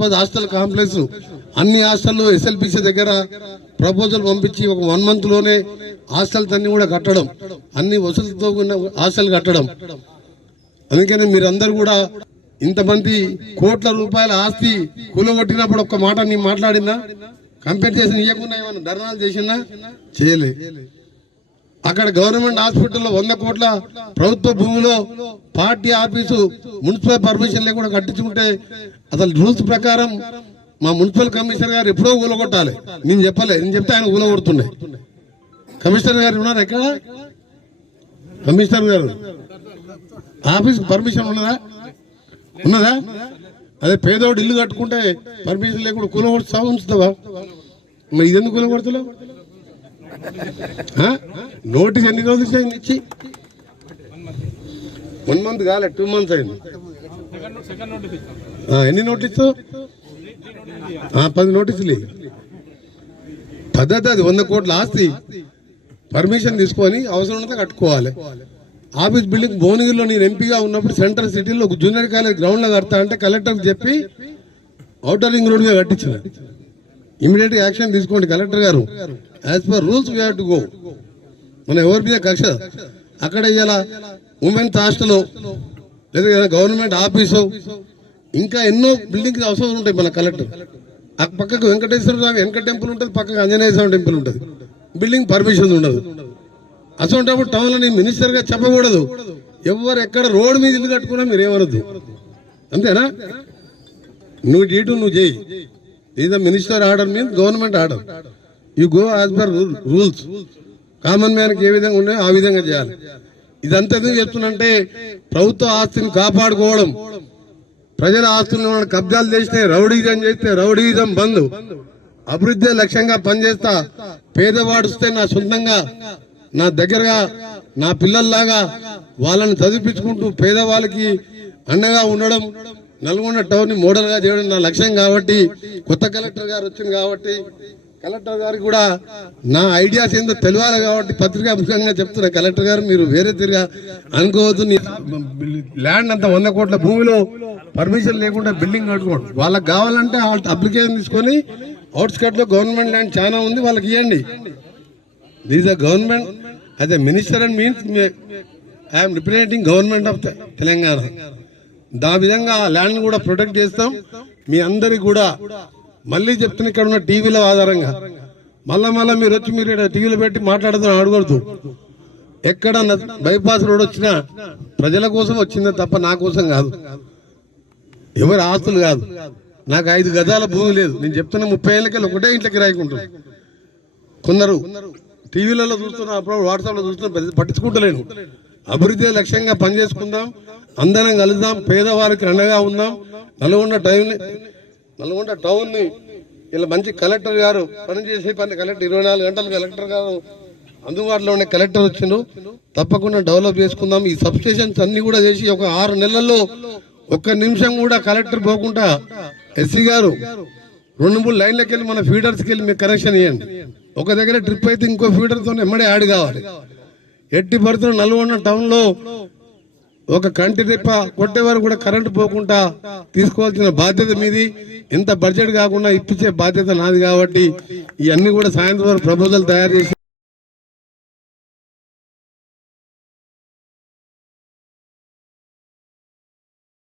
Hostel complex అన్ని హాస్టల్లో SLPC దగ్గర ప్రపోజల్ పంపించి ఒక 1 month లోనే హాస్టల్స్ అన్ని కూడా కట్టడం, అన్ని వసతులతో ఉన్న హాస్టల్ కట్టడం. అందుకని మీరందరూ కూడా ఇంతమంది కోట్ల రూపాయల ఆస్తి కూలగొట్టినప్పుడు ఒక్క మాట నీ మాట్లాడిందా? కంపెన్సేషన్ ఇవ్వకుండా ఏమన్నా ధర్నాలు చేసినా చేయలే. అక్కడ గవర్నమెంట్ హాస్పిటల్లో 100 కోట్ల ప్రభుత్వ భూమిలో పార్టీ ఆఫీసు మున్సిపల్ పర్మిషన్ లేకుండా కట్టించుకుంటే అసలు రూల్స్ ప్రకారం మా మున్సిపల్ కమిషనర్ గారు ఎప్పుడో కూలగొట్టాలి. నేను చెప్పలే, నేను చెప్తే ఆయన కూలగొడుతున్నాయి. కమిషనర్ గారు ఉన్నారు ఎక్కడ? కమిషనర్ గారు ఆఫీస్ పర్మిషన్ ఉన్నదా? అదే పేదోడు ఇల్లు కట్టుకుంటే పర్మిషన్ లేకుండా కూలగొడుతావా ఉంచుతావా? మరి ఇదెందుకు కూలగొడతలేవు? నోటీస్ ఎన్ని రోజులు ఇచ్చి 1 month కాలే, 2 months అయింది. ఎన్ని నోటీసు? 10 నోటీసులు. పద్ధతి అది. 100 కోట్ల ఆస్తి పర్మిషన్ తీసుకొని అవసరం ఉన్నది కట్టుకోవాలి. ఆఫీస్ బిల్డింగ్ భువనగిరిలో నేను ఎంపీగా ఉన్నప్పుడు సెంట్రల్ సిటీలో ఒక జూనియర్ కాలేజ్ గ్రౌండ్ లో కడతా అంటే కలెక్టర్కి చెప్పి ఔటర్ రింగ్ రోడ్ మీద కట్టించిన. ఇమీడియట్ గా యాక్షన్ తీసుకోండి కలెక్టర్ గారు. As per rules we have to go. మన ఎవరి మీద కక్ష? అక్కడ ఇలా ఉమెన్స్ హాస్టల్ లేదా గవర్నమెంట్ ఆఫీసు ఇంకా ఎన్నో బిల్డింగ్స్ అవసరం ఉంటాయి. మన కలెక్టర్ ఆ పక్కకు వెంకటేశ్వర స్వామి వెంకట టెంపుల్ ఉంటుంది, పక్కకు ఆంజనేయ స్వామి టెంపుల్ ఉంటుంది. బిల్డింగ్ పర్మిషన్ ఉండదు. అసలు టౌన్ లో నేను మినిస్టర్ గా చెప్పకూడదు. ఎవరు ఎక్కడ రోడ్ మీద ఇల్లు కట్టుకున్నా మీరు ఏమనొద్దు. అంతేనా? నువ్వు డీటు నువ్వు చేయి. ఇది minister order means government order. You go as per rules. Common మ్యాన్కి ఏ విధంగా ఉన్నాయో ఆ విధంగా చేయాలి. ఇదంతా ఎందుకు చెప్తున్నంటే ప్రభుత్వ ఆస్తిని కాపాడుకోవడం, ప్రజల ఆస్తులను కబ్జాలు చేస్తే రౌడీజం చేస్తే రౌడీజం బంద్, అభివృద్ధి లక్ష్యంగా పనిచేస్తా. పేదవాడు వస్తే నా సొంతంగా నా దగ్గరగా నా పిల్లల్లాగా వాళ్ళని చదివించుకుంటూ పేదవాళ్ళకి అండగా ఉండడం, నల్గొండ టౌన్ ని మోడల్ గా చేయడం నా లక్ష్యం. కాబట్టి కొత్త కలెక్టర్ గారు వచ్చింది కాబట్టి కలెక్టర్ గారికి కూడా నా ఐడియాస్ ఏందో తెలియాలి. కాబట్టి పత్రికా ముఖ్యంగా చెప్తున్నా కలెక్టర్ గారు, మీరు వేరే తిరిగా అనుకోవద్దు. ల్యాండ్ అంతా 100 కోట్ల భూమిలో పర్మిషన్ లేకుండా బిల్డింగ్ కట్టుకోండి. వాళ్ళకి కావాలంటే అప్లికేషన్ తీసుకొని అవుట్స్కట్ లో గవర్నమెంట్ ల్యాండ్ చాలా ఉంది, వాళ్ళకి ఇవ్వండి. This the government as a minister and means I'm representing government of Telangana. దా విధంగా ల్యాండ్ కూడా ప్రొటెక్ట్ చేస్తాం. మీ అందరికి కూడా మళ్ళీ చెప్తున్నా, ఇక్కడ ఉన్న టీవీల ఆధారంగా మళ్ళా మీరు వచ్చి మీరు టీవీలో పెట్టి మాట్లాడుతున్నా అడగొద్దు. ఎక్కడ బైపాస్ రోడ్ వచ్చినా ప్రజల కోసం వచ్చిందే తప్ప నా కోసం కాదు, ఎవరి ఆస్తులు కాదు. నాకు 5 గజాల భూమి లేదు. నేను చెప్తున్నా 30 ఏళ్ళకి ఒకటే ఇంట్లోకి రాయకుంటాను. కొందరు టీవీలలో చూస్తున్నా, అప్పుడు వాట్సాప్ లో చూస్తున్నా, పట్టించుకుంటలేను. అభివృద్ధి లక్ష్యంగా పనిచేసుకుందాం, అందరం కలుద్దాం, పేదవారికి అండగా ఉందాం. నల్గొండ టౌన్ ని ఇలా మంచి కలెక్టర్ గారు పనిచేసే కలెక్టర్ 24 గంటలు కలెక్టర్ గారు అందుబాటులో ఉండే కలెక్టర్ వచ్చిండు. తప్పకుండా డెవలప్ చేసుకుందాం. ఈ సబ్ స్టేషన్స్ అన్ని కూడా చేసి ఒక 6 నెలల్లో 1 నిమిషం కూడా కలెక్టర్ పోకుండా ఎస్సీ గారు 2-3 లైన్లకి వెళ్ళి మన ఫీడర్స్కి వెళ్ళి మీకు కనెక్షన్ ఇవ్వండి. ఒక దగ్గర ట్రిప్ అయితే ఇంకో ఫీడర్తో ఎమ్మడే యాడ్ కావాలి. ఎట్టి పరిస్థితుల్లో నల్గొండ టౌన్ లో ఒక కంటి రెప్ప కొట్టే వరకు కూడా కరెంటు పోకుండా తీసుకోవాల్సిన బాధ్యత మీది. ఎంత బడ్జెట్ కాకుండా ఇప్పించే బాధ్యత నాది. కాబట్టి ఇవన్నీ కూడా సాయంత్రం ప్రపోజల్ తయారు చేసి